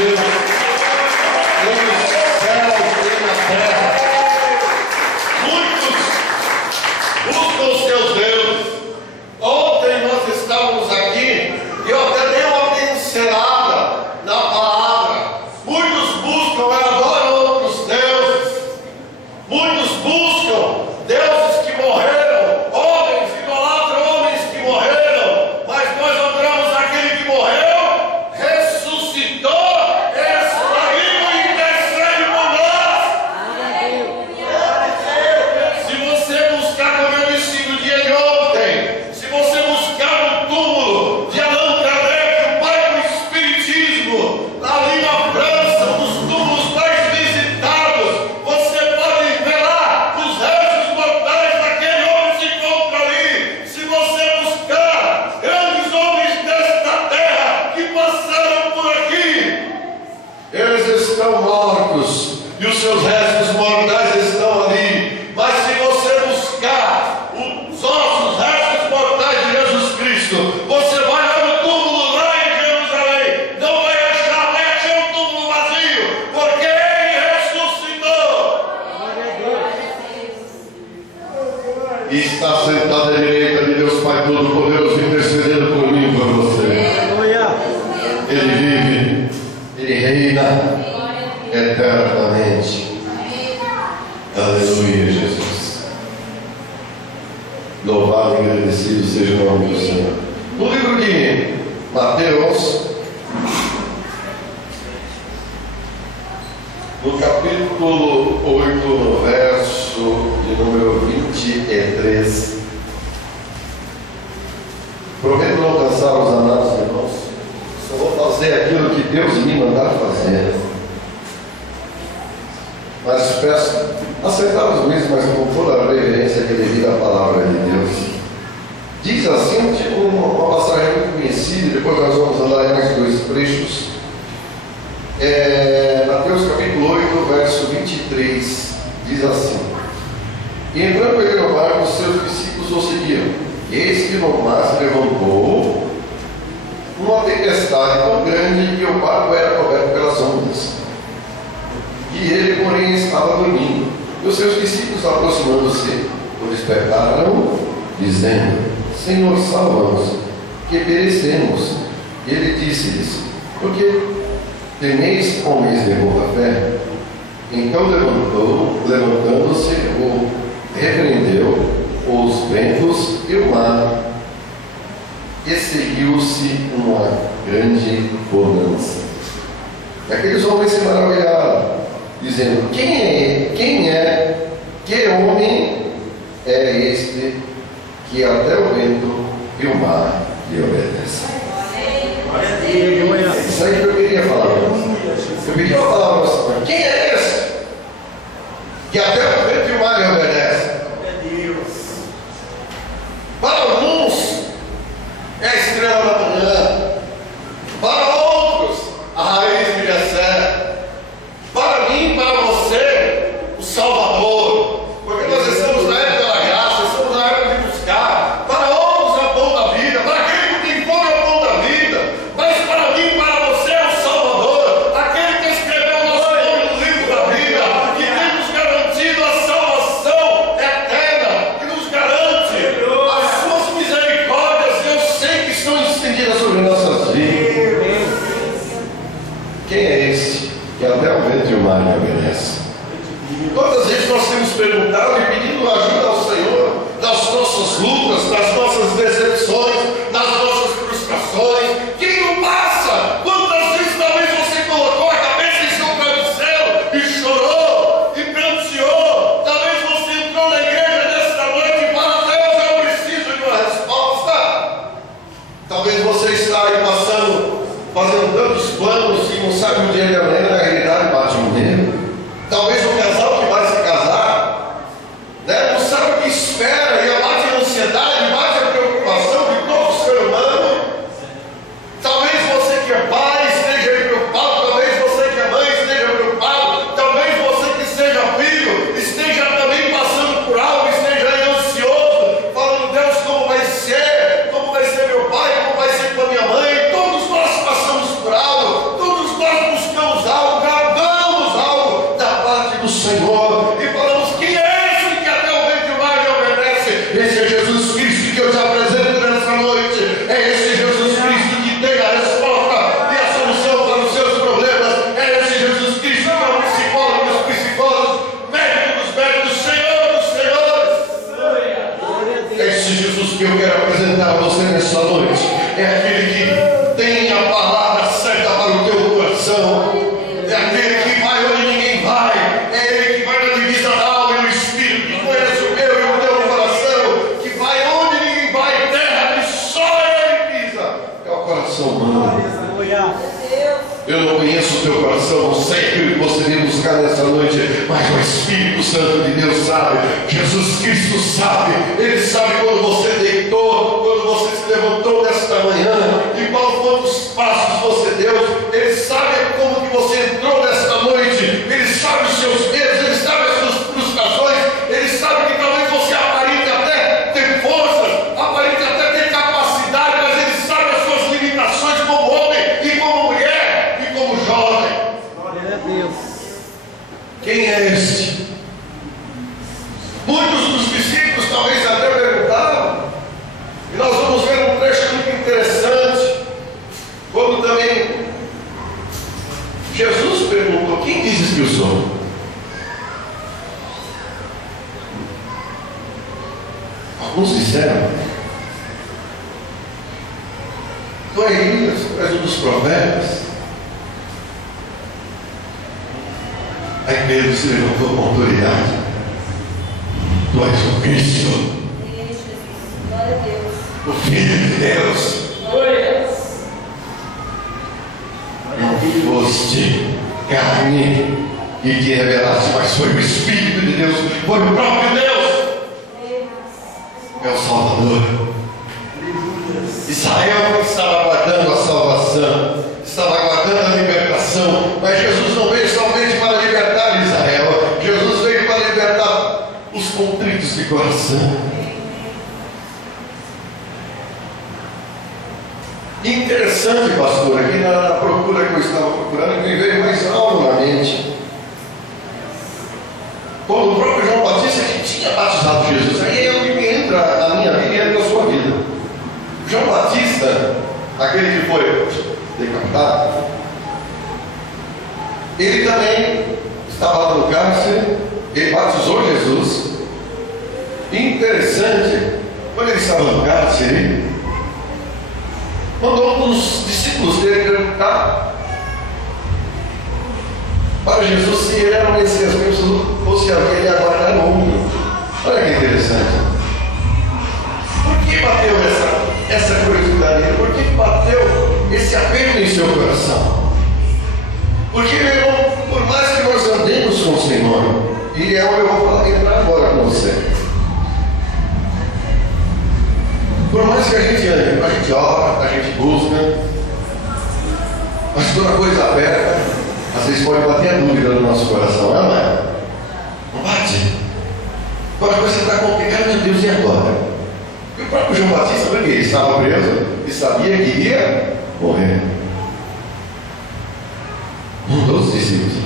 Deus, nos céus e na terra. Muitos buscam o seu Deus. Ontem nós estávamos aqui e eu até dei uma pincelada na palavra. Muitos buscam e adoram outros deuses. Muitos buscam deuses que morreram, homens, idolatram homens que morreram, mas nós adoramos aquele que morreu, ressuscitou, está vivo e intercede por nós. Se você buscar, como eu disse no dia de ontem, se você buscar no túmulo de Allan Kardec, o pai do espiritismo, ali na França, um dos túmulos mais visitados, você pode ver lá os restos mortais daquele homem que se encontra ali. Se você buscar grandes homens desta terra que passaram por aqui, eles estão mortos e os seus restos mortais estão ali. Mas se você buscar os ossos, restos mortais de Jesus Cristo, você vai lá no túmulo lá em Jerusalém, não vai achar um túmulo vazio, porque ele ressuscitou. E está sentado à direita de Deus Pai Todo-Poderoso, intercedendo por mim e por você. Ele vive, ele reina eternamente. Aleluia, Jesus. Louvado e agradecido seja o nome do Senhor. No livro de Mateus, no capítulo 8, no verso de número 23, prometo não cansar os amados irmãos, só vou fazer aquilo que Deus me mandar fazer. Mas peço aceitar os mesmos, mas com toda a reverência que é devida à palavra de Deus. Diz assim, tipo uma passagem muito conhecida, e depois nós vamos andar em mais dois trechos. Mateus capítulo 8, verso 23, diz assim: E entrando ele no barco, os seus discípulos o seguiam. Eis que no mar se levantou uma tempestade tão grande que o barco era coberto pelas ondas. E ele, porém, estava dormindo. E os seus discípulos, aproximando-se, o despertaram, dizendo: Senhor, salva-nos, que perecemos. E ele disse-lhes: Por que temeis, homens de pouca fé? Então levantando-se, repreendeu os ventos e o mar, e seguiu-se uma grande bonança. E aqueles homens se maravilharam, dizendo: que homem é este que até o vento e o mar lhe obedecem? É isso aí que eu queria falar. Eu queria falar para você: quem é esse que até o vento e o mar lhe obedecem? Para alguns é a estrela da manhã, para outros a raiz de Jessé, para mim, para você, o Salvador, porque nós estamos na época da graça, estamos na época de buscar. Para outros é o pão da vida, para aquele que tem fome é o pão da vida, mas para mim, para você é o Salvador, aquele que escreveu o nosso nome no livro da vida, que tem nos garantido a salvação eterna, que nos garante as suas misericórdias, que eu sei que estão estendidas sobre nossas vidas. Quem é esse que até o vento e o mar lhe obedecem? Quantas vezes nós temos perguntado e pedido ajuda ao Senhor das nossas lutas, das nossas decepções, das nossas frustrações? Quem não passa? Quantas vezes talvez você colocou a cabeça em seu travesseiro e chorou e pranteou? Talvez você entrou na igreja nesta noite e fala: Deus, eu preciso de uma resposta. Talvez você está aí fazendo tantos planos e não sabe o dia de amanhã, na realidade bate um medo. Talvez o casal que vai se casar, não sabe o que espera, e bate a ansiedade, bate a preocupação de todo ser humano. Talvez você que é pai esteja preocupado, talvez você que é mãe esteja preocupado, talvez você que seja filho esteja também passando por algo, esteja aí ansioso, falando: Deus, como vai ser? Como vai ser meu pai? Como vai ser com a minha mãe? Todos nós passamos por algo, todos nós buscamos não conheço o teu coração, não sei aquilo que você veio buscar nessa noite, mas o Espírito Santo de Deus sabe, Jesus Cristo sabe, Ele sabe quando você deitou, quando você se levantou nesta manhã, e quantos passos você deu. Ele sabe como que você entrou nesta noite, Ele sabe os seus medos, Ele sabe as suas frustrações, Ele sabe que talvez você aparente até ter forças, aparente até ter capacidade, mas Ele sabe as suas limitações como homem e como mulher e como jovem. Glória a Deus. Quem é este? Muitos dos discípulos talvez até perguntaram, e nós vamos ver um trecho muito interessante, quando também Jesus perguntou: quem dizes que eu sou? Alguns disseram: tu és Elias, tu és um dos profetas. Aí Pedro se levantou com autoridade: tu és o Cristo, Glória a Deus. o Filho de Deus. Não foste carne que te revelaste, mas foi o Espírito de Deus, foi o próprio Deus. É o Salvador. Israel estava aguardando a salvação, estava aguardando a libertação, mas Jesus não veio somente para libertar Israel, Jesus veio para libertar os contritos de coração. Interessante, pastor, aqui na procura que eu estava procurando, me veio mais algo na mente. Quando o próprio João Batista, que tinha batizado Jesus, aí é o que entra na minha vida e entra na sua vida. João Batista, aquele que foi decapitado, ele também estava lá no cárcere, ele batizou Jesus. Interessante, quando ele estava no cárcere, mandou um dos discípulos dele perguntar para Jesus se ele era o Messias mesmo, ou se ele aguardar no mundo. Olha que interessante. Por que bateu essa curiosidade nele? Por que bateu esse apelo em seu coração? Porque, meu irmão, por mais que nós andemos com o Senhor, e é onde eu vou entrar agora com você, por mais que a gente ande, a gente ora, a gente busca, mas quando a coisa aperta, às vezes pode bater a dúvida no nosso coração, não é? Não bate? Quando a coisa está complicada, meu Deus, e agora? E o próprio João Batista, porque ele estava preso e sabia que iria morrer. Um dos discípulos.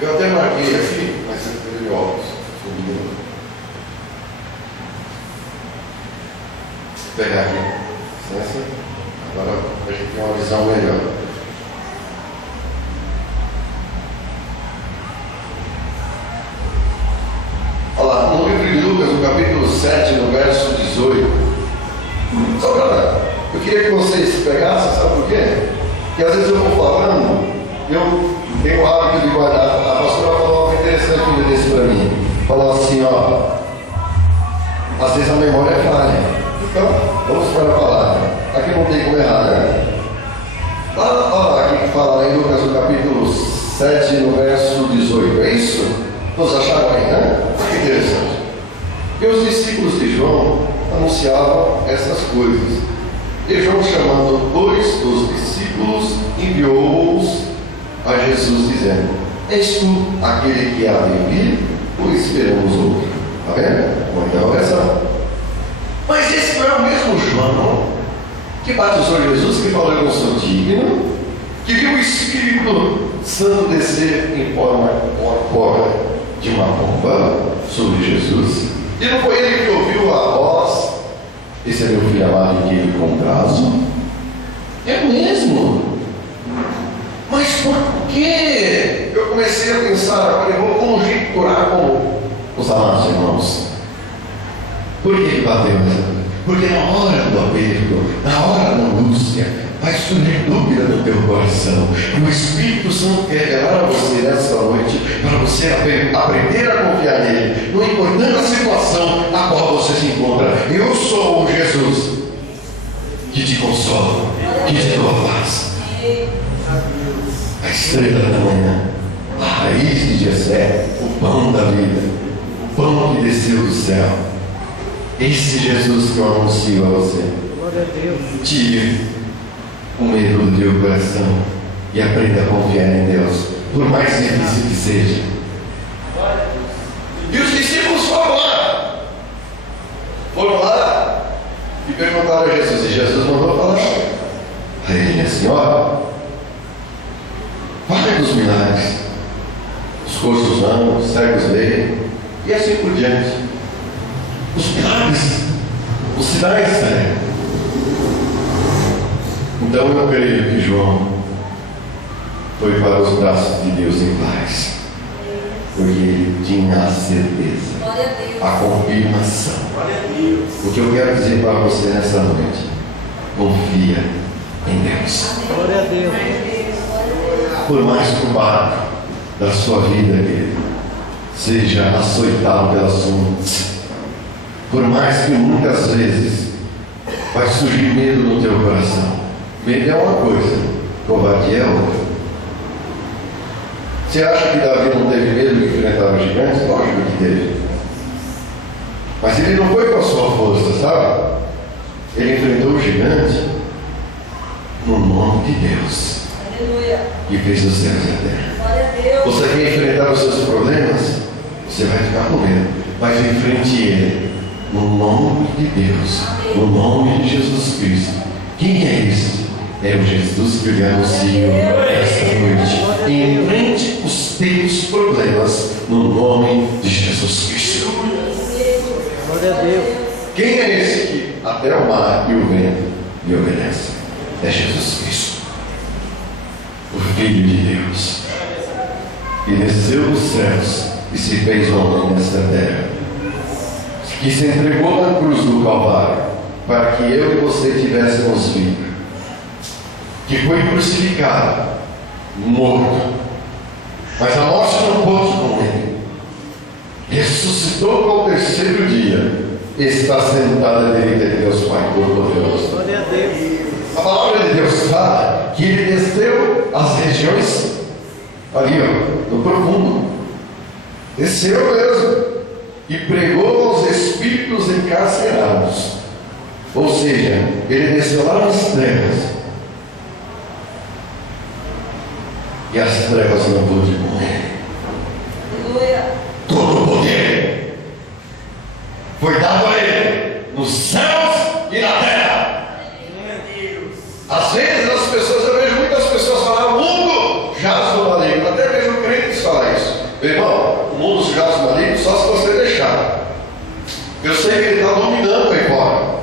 Eu até marquei aqui, mas você teve óculos. Vou pegar aqui. Licença. Agora a gente tem uma visão melhor. Olha lá, no livro de Lucas, no capítulo 7, no verso 18. Só para. Eu queria que vocês pegassem, sabe por quê? Porque às vezes eu vou falando, eu tenho o hábito de guardar. A pastora falou algo interessante um dia desse para mim. Falou assim, ó. Às vezes a memória é falha. Então, vamos para a palavra. Aqui não tem como errar, né? Olha aqui que fala lá em Lucas, no capítulo 7, no verso 18. É isso? Todos acharam aí, né? Que interessante. E os discípulos de João anunciavam essas coisas. E João, chamando dois dos discípulos, enviou-os a Jesus, dizendo: és tu aquele que há de vir, ou esperamos outro? Está vendo? Uma interrogação. Mas esse não é o mesmo João que batizou Jesus, que falou: eu não sou digno, que viu o Espírito Santo descer em forma corpórea de uma pomba sobre Jesus, e não foi ele que ouviu a voz: esse é meu filho amado em quem me comprazo? É mesmo. Mas por que? Eu comecei a pensar agora, eu vou conjecturar com os amados irmãos. Por que ele bateu? Porque na hora do aperto, na hora da angústia, vai surgir dúvida no teu coração. E o Espírito Santo quer revelar a você nessa noite, para você aprender a confiar nele, não importando a situação a qual você se encontra. Eu sou o Jesus. que te consola, que te dá paz. A estrela da manhã, a raiz de Jessé, o pão da vida, o pão que desceu do céu. Esse Jesus que eu anuncio a você. Tire o medo do teu coração e aprenda a confiar em Deus, por mais difícil que seja. E os discípulos foram lá e perguntaram a Jesus, e Jesus mandou falar a ele assim: ó, fale dos milagres, os coxos andam, os cegos veem, e assim por diante. Os milagres, os sinais, né? Então eu creio que João foi para os braços de Deus em paz, porque ele tinha a certeza, a confirmação. O que eu quero dizer para você nessa noite: confia em Deus. Glória a Deus. Por mais que o barco da sua vida, querido, seja açoitado pelas ondas, por mais que muitas vezes vai surgir medo no teu coração. Medo é uma coisa, covardia é outra. Você acha que Davi não teve medo de enfrentar os gigantes? Lógico que teve. Mas ele não foi com a sua força, sabe? Ele enfrentou o gigante no nome de Deus. Aleluia. E fez os céus e a terra. Glória a Deus. Você quer enfrentar os seus problemas? Você vai ficar com medo. Mas enfrente ele no nome de Deus, no nome de Jesus Cristo. Quem é este? É o Jesus que eu lhe anuncio esta noite. Enfrente os teus problemas no nome de Jesus Cristo. Glória a Deus. Quem é esse que até o mar e o vento lhe obedecem? É Jesus Cristo, o Filho de Deus, que desceu dos céus e se fez homem nesta terra, que se entregou na cruz do Calvário para que eu e você tivéssemos vida, que foi crucificado, morto, mas a morte não pôde com ele, ressuscitou ao terceiro dia, está sentado à direita de Deus Pai Todo-Poderoso. Glória a Deus. A palavra de Deus fala que ele desceu às regiões ali, ó, no profundo, desceu mesmo e pregou aos espíritos encarcerados. Ou seja, ele desceu lá nas trevas e as trevas não pôde com ele. Aleluia. Todo o poder foi dado a ele nos céus e na terra. Às vezes as pessoas, eu vejo muitas pessoas falar: o mundo jaz no maligno. Até vejo crentes falar isso. Meu irmão, o mundo jaz no maligno só se você deixar. Eu sei que ele está dominando aí fora,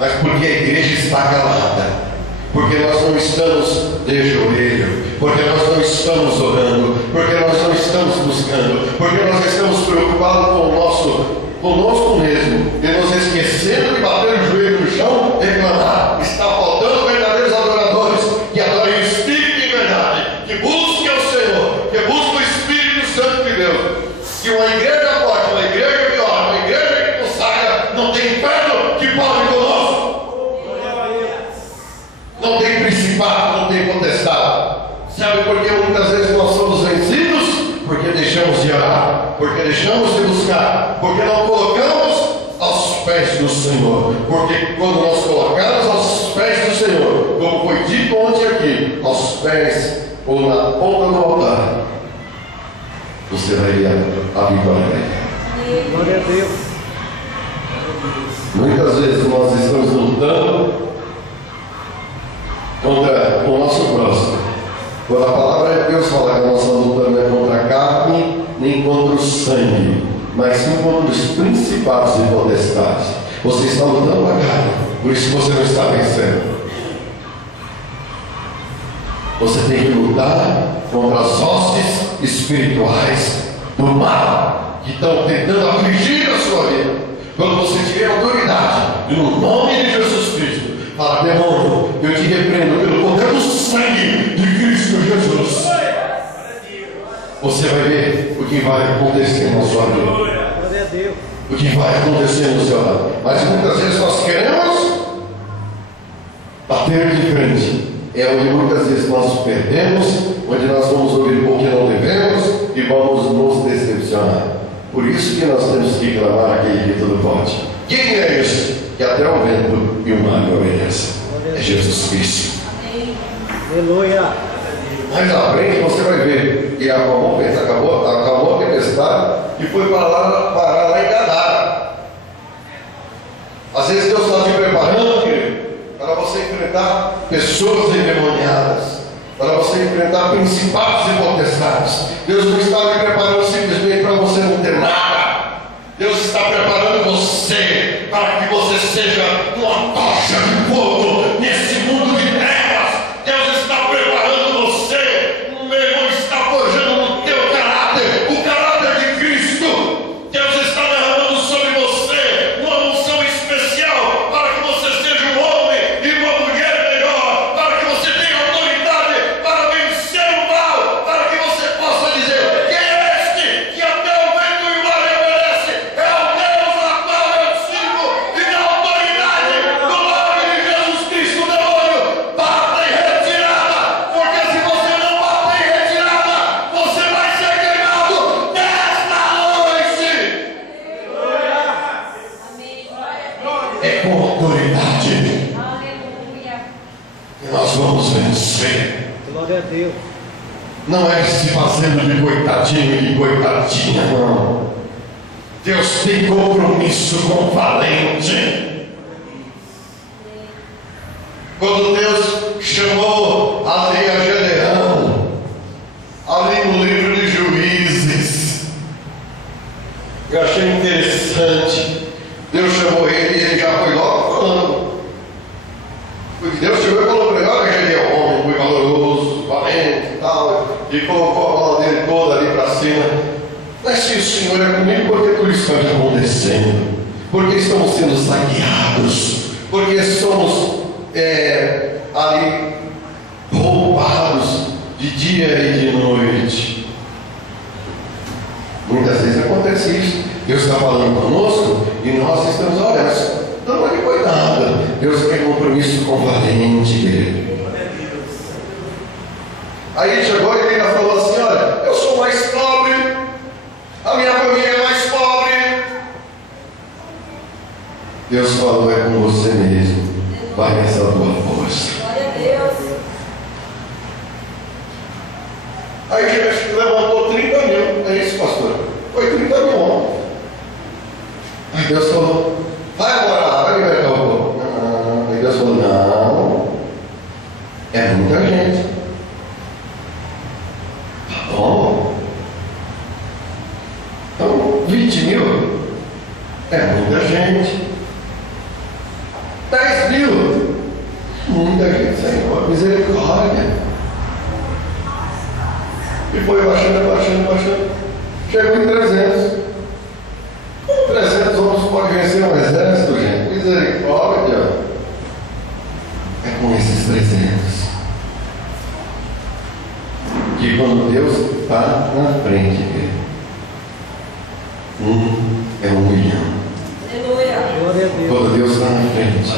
mas porque a igreja está calada, porque nós não estamos de joelho, porque nós não estamos orando, porque nós não estamos buscando, porque nós estamos preocupados com o nosso, conosco mesmo, e nos esquecendo de bater o joelho no chão e reclamar. Está faltando verdadeiros adoradores que adorem o Espírito de verdade, que busquem o Senhor, que busquem o Espírito Santo de Deus. Que uma igreja forte, uma igreja que ora, uma igreja que consagra, não tem inferno que pode conosco. Não tem principado, não tem potestade. Sabe por que muitas vezes nós somos vencidos? Porque deixamos de orar, porque deixamos de buscar, porque não colocamos aos pés do Senhor. Porque quando nós colocamos aos pés do Senhor, como foi dito ontem aqui, aos pés ou na ponta do altar, você vai ver a vitória. Glória a Deus. Muitas vezes nós estamos lutando contra o nosso próximo. Quando a palavra de Deus fala que a nossa luta não é contra a carne, nem contra o sangue, mas sim contra os principados e potestades. Você está lutando a carne, por isso você não está vencendo. Você tem que lutar contra as hostes espirituais do mal que estão tentando afligir a sua vida. Quando você tiver autoridade, no nome de Jesus Cristo, fala: demônio, eu te repreendo pelo poder do sangue de Cristo Jesus. Você vai ver o que vai acontecer na sua vida. Glória a Deus. O que vai acontecer no seu lado. Mas muitas vezes nós queremos Bater de frente é onde muitas vezes nós perdemos, onde nós vamos ouvir o que não devemos e vamos nos decepcionar. Por isso que nós temos que clamar aquele que tudo pode. Quem é esse que até o vento e o mar me obedecem? É Jesus Cristo. Aleluia. Mais à frente você vai ver que acabou a tempestade e foi parar lá em Gadara. Às vezes Deus está te preparando, querido, para você enfrentar pessoas endemoniadas, para você enfrentar principados e potestades. Deus não está me preparando simplesmente para você não ter nada. Deus está preparando você para que você seja uma tocha de fogo nesse mundo de trevas. Deus está preparando você, meu irmão, está forjando no teu caráter, o caráter de Cristo. Deus está derramando sobre você uma unção especial para que você seja um homem e uma mulher melhor, para que você tenha autoridade para vencer o mal, para que você possa dizer: quem é este que até o vento e o mar lhe obedece? É o Deus a qual eu sirvo, e na autoridade do nome de Jesus Cristo, o demônio bata em retirada, porque se você não bater em retirada, você vai ser queimado nesta noite. Amém. Glória a É com autoridade Deus. Aleluia. que nós vamos vencer. Glória a Deus. Não é se fazendo de coitadinho e de coitadinha, não. Deus tem compromisso com o valente. Quando Deus chamou ali a Gedeão, ali no livro de Juízes, eu achei interessante. Deus chamou ele e ele já foi logo falando. Porque Deus chegou e falou para ele: olha, ele é um homem muito valoroso, valente e tal, e colocou a mão dele toda ali para cima. Mas se o Senhor é comigo, por que tudo isso está acontecendo? Porque estamos sendo saqueados, porque somos ali roubados de dia e de noite. Muitas vezes acontece isso. Deus está falando conosco e nós estamos olhando. Não é cuidado. Deus quer compromisso com o valente, querido. Aí ele chegou e ele ainda falou assim: olha, eu sou mais pobre, a minha família é mais pobre. Deus falou: é com você mesmo, vai nessa tua força. Glória a Deus. Aí Jesus levantou 30 mil, é isso, pastor? Foi 30 mil homens. Aí Deus falou: vai morar, vai libertar o povo. Não. Aí Deus falou: não, é muita gente. Tá bom. Então, 20 mil é muita gente. 10 mil, muita gente, Senhor, misericórdia. E foi baixando. Chegou em 300. Com 300 homens pode vencer um exército, gente. Misericórdia. É com esses 300 que quando Deus está na frente dele, é 1 milhão. Aleluia. Glória a Deus. Quando Deus está na frente,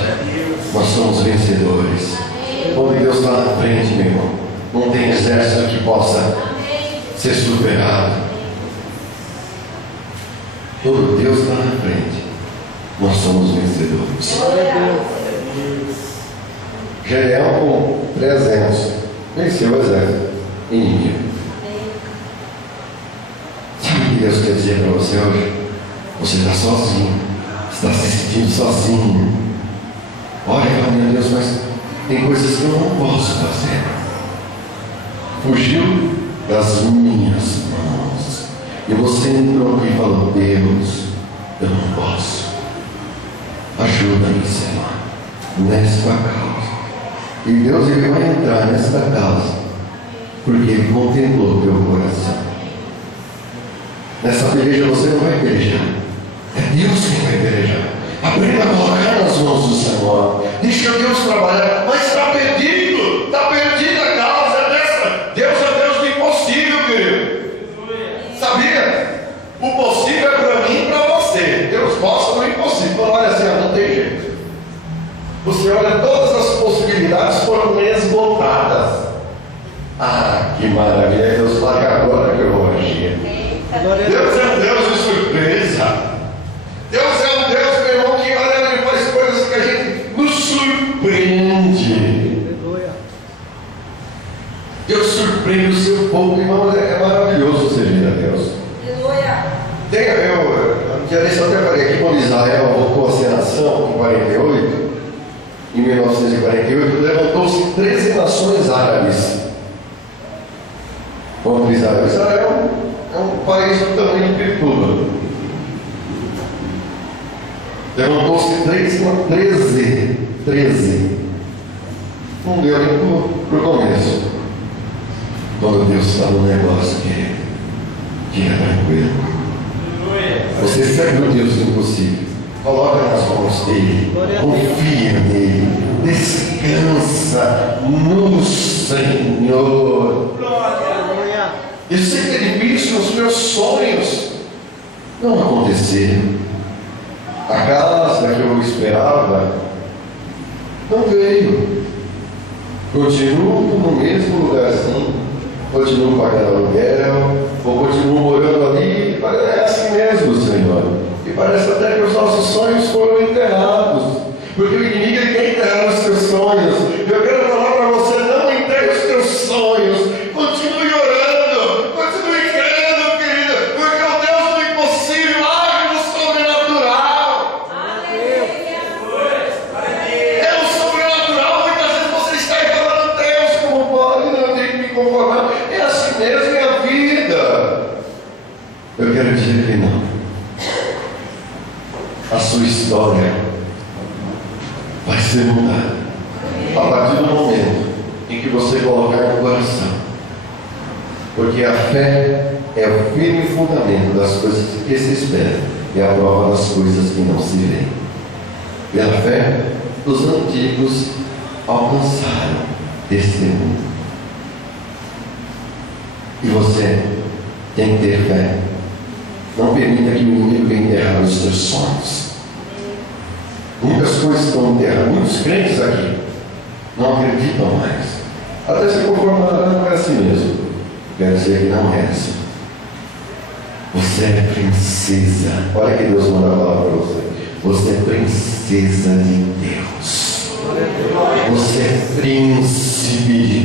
nós somos vencedores. Quando Deus está na frente, meu irmão, não tem exército que possa ser superado. Quando Deus está na frente, nós somos vencedores. Glória a Deus. Gedeão com 300 venceu o exército inimigo. Sabe o que Deus quer dizer para você hoje? Você está sozinho, está se sentindo sozinho. Olha, meu Deus, mas tem coisas que eu não posso fazer. Fugiu das minhas mãos. E você entrou aqui e falou: Deus, eu não posso. Ajuda-me, Senhor, nesta causa. E Deus, ele vai entrar nesta causa, porque ele contemplou teu coração. Nessa peleja você não vai pelejar, é Deus quem vai pelejar. Aprenda a colocar nas mãos do Senhor. Deixa Deus trabalhar. Mas está perdido, está perdida a causa dessa. Deus é Deus do impossível, querido. Sabia? O possível é para mim e para você. Deus mostra o impossível. Olha assim, não tem jeito. Você olha todas as possibilidades Deus é um Deus de surpresa. Deus é um Deus, meu irmão, que olha, ele faz coisas que a gente nos surpreende. Aleluia. Deus surpreende o seu povo, irmão, é maravilhoso servir a Deus. Aleluia. Um dia desse eu até falei aqui, quando Israel voltou a ser nação, em 1948, levantou-se 13 nações árabes contra Israel. Israel é um país do tamanho de Pirituba. Levantou-se 13. Não deu nem para o começo. Quando Deus está no negócio, que é tranquilo. Você segue o Deus do impossível. Coloca nas mãos dele. Confia nele. Descansa no Senhor. Eu sei que é difícil, os meus sonhos não aconteceram. A casa que eu esperava não veio. Continuo no mesmo lugarzinho, continuo pagando aluguel, ou continuo morando ali. É assim mesmo, Senhor. E parece até que os nossos sonhos foram enterrados, porque o inimigo ele quer enterrar os teus sonhos. Eu quero falar para você: não enterre os teus sonhos. Continue orando, continue crendo, querido, porque o Deus do impossível age no sobrenatural. É o sobrenatural. Muitas vezes você está aí falando: Deus, como pode? Não, eu tenho que me conformar. É assim mesmo, é a vida. Eu quero dizer que não. A sua história vai ser mudada a partir do momento em que você colocar no coração, porque a fé é o firme fundamento das coisas que se esperam e a prova das coisas que não se veem. Pela fé, os antigos alcançaram este mundo. E você tem que ter fé. Não permita que o inimigo venha enterrar os seus sonhos. Muitas coisas estão enterradas. Muitos crentes aqui não acreditam mais. Até se conformar, não é assim mesmo. Quero dizer que não é assim. Você é princesa. Olha que Deus manda a palavra para você. Você é princesa de Deus. Você é príncipe de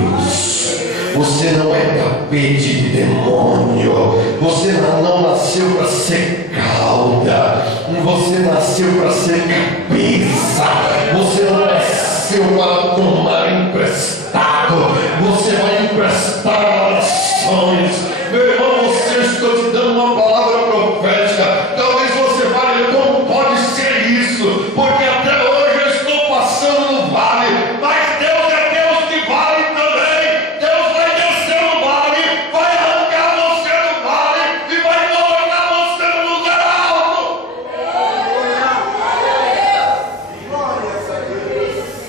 Deus. Você não é tapete de demônio. Você não nasceu para ser cauda. Você nasceu para ser cabeça. Você não nasceu para tomar emprestado. Você vai emprestar a nações. Meu irmão, eu estou te dando uma palavra profética. Talvez você fale: como pode ser isso? Porque até hoje eu estou passando no vale. Mas Deus é Deus que vale também. Deus vai descer no vale, vai arrancar você do vale e vai colocar você no lugar alto.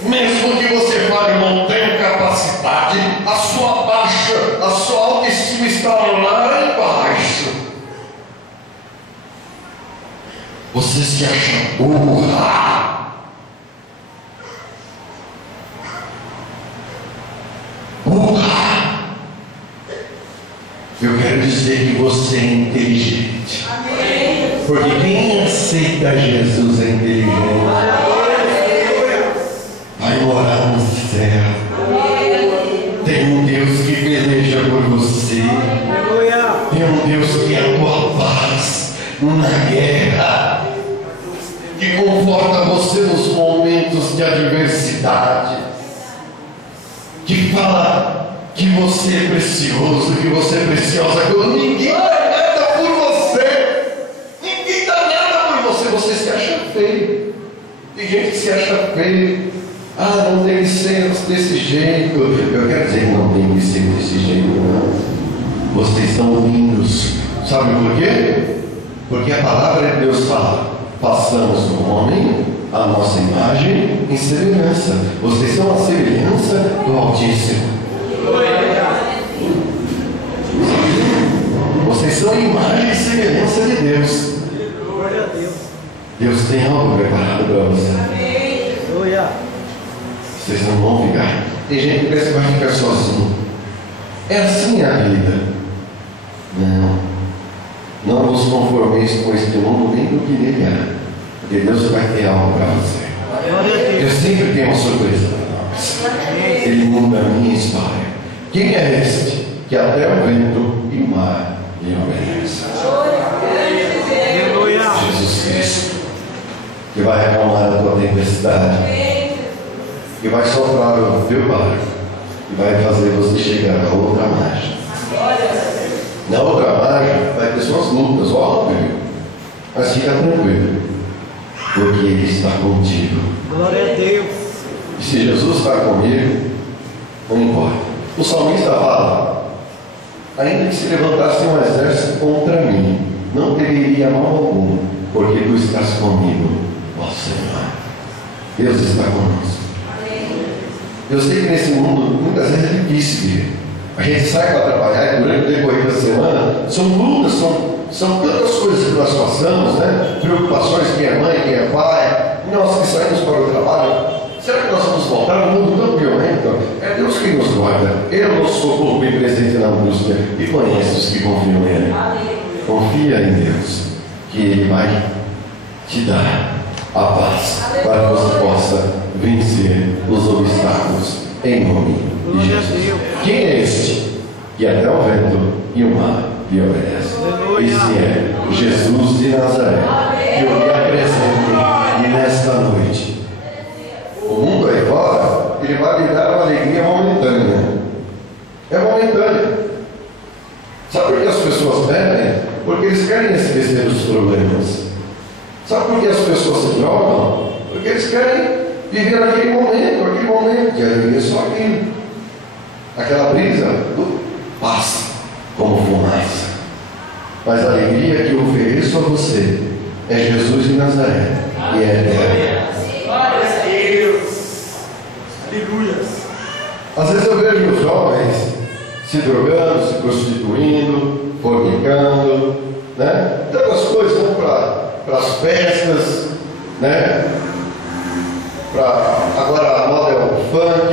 Mesmo que você fale: não tenho capacidade, a sua autoestima está lá embaixo. Você se acha burra. Eu quero dizer que você é inteligente. Porque quem aceita Jesus é inteligente. Vai morar no céu. Tem um Deus que peleja por você. Tem um Deus que é a tua paz na guerra, que conforta você nos momentos de adversidade, que fala que você é precioso, que você é preciosa, quando ninguém dá nada por você. Ninguém dá nada por você. Você se acha feio. Tem gente que se acha feio. Ah, não tem que ser desse jeito. Eu quero dizer que não tem que ser desse jeito, não. Vocês são lindos. Sabe por quê? Porque a palavra de Deus fala: façamos do homem a nossa imagem e semelhança. Vocês são a semelhança do Altíssimo. Vocês são a imagem e semelhança de Deus. Deus tem algo preparado para você. Vocês não vão ficar. Tem gente que pensa que vai ficar sozinho. É assim a vida. Não. Não vos conformeis com este mundo, nem do que nele há, porque Deus vai ter algo para você. Glória a Deus Deus. sempre tem uma surpresa para nós. Ele muda a minha história. Quem é este que até o vento e o mar lhe obedecem? Aleluia. Jesus Cristo, que vai acalmar a tua tempestade, que vai soprar o teu barco e vai fazer você chegar a outra margem. Na outra margem vai ter suas lutas, óbvio, mas fica tranquilo, porque Ele está contigo. Glória a Deus. E se Jesus está comigo, não importa. O salmista fala: ainda que se levantasse um exército contra mim, não temeria mal algum, porque tu estás comigo, ó Senhor. Deus está conosco. Eu sei que nesse mundo muitas vezes é difícil viver. A gente sai para trabalhar e durante o decorrer da semana são lutas, são tantas coisas que nós passamos, né? Preocupações, quem é mãe, quem é pai. Nós que saímos para o trabalho, será que nós vamos voltar num mundo tão violento? É Deus quem nos guarda. Ele é o nosso socorro bem presente na angústia e conhece os que confiam nele. Confia em Deus, que Ele vai te dar a paz para que você possa vencer os obstáculos em nome de Jesus. Quem é este que até o vento e o mar lhe obedecem? Esse é Jesus de Nazaré, que eu lhe apresento nesta noite. O mundo aí fora, ele vai lhe dar uma alegria momentânea. É momentânea. Sabe por que as pessoas bebem? Porque eles querem esquecer dos problemas. Sabe por que as pessoas se drogam? Porque eles querem viver aquele momento, que alegria é só aquilo. Aquela brisa passa como fumaça. Mas a alegria que eu ofereço a você é Jesus de Nazaré, e é eterna. Glória a Deus. Aleluia. Às vezes eu vejo os jovens se drogando, se prostituindo, fornicando, né? Tantas coisas, vão para as festas, né? Agora a moda é o funk,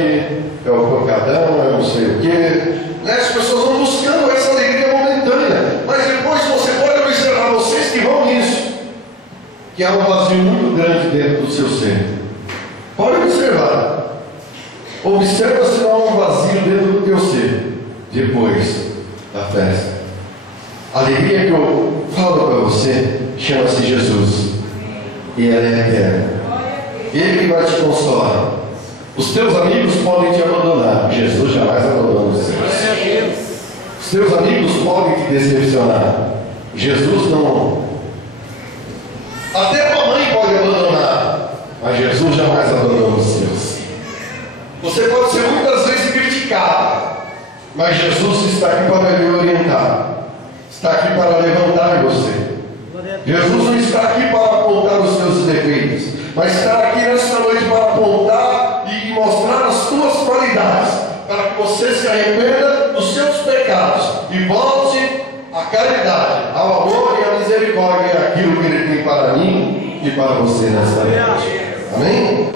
é o pancadão, é não sei o quê. Né? As pessoas vão buscando essa alegria momentânea, mas depois você pode observar, vocês que vão nisso, que há um vazio muito grande dentro do seu ser. Pode observar. Observa se não há um vazio dentro do teu ser depois da festa. A alegria que eu falo para você chama-se Jesus, e ela é eterna. Ele que vai te consolar. Os teus amigos podem te abandonar, Jesus jamais abandona os seus. Os teus amigos podem te decepcionar, Jesus não. Até a tua mãe pode abandonar, mas Jesus jamais abandona os seus. Você pode ser muitas vezes criticado, mas Jesus está aqui para lhe orientar, está aqui para levantar você. Jesus não está aqui para apontar os seus defeitos, mas está aqui nesta noite para apontar e mostrar as tuas qualidades, para que você se arrependa dos seus pecados e volte à caridade, ao amor e à misericórdia, aquilo que Ele tem para mim e para você nesta noite. Amém?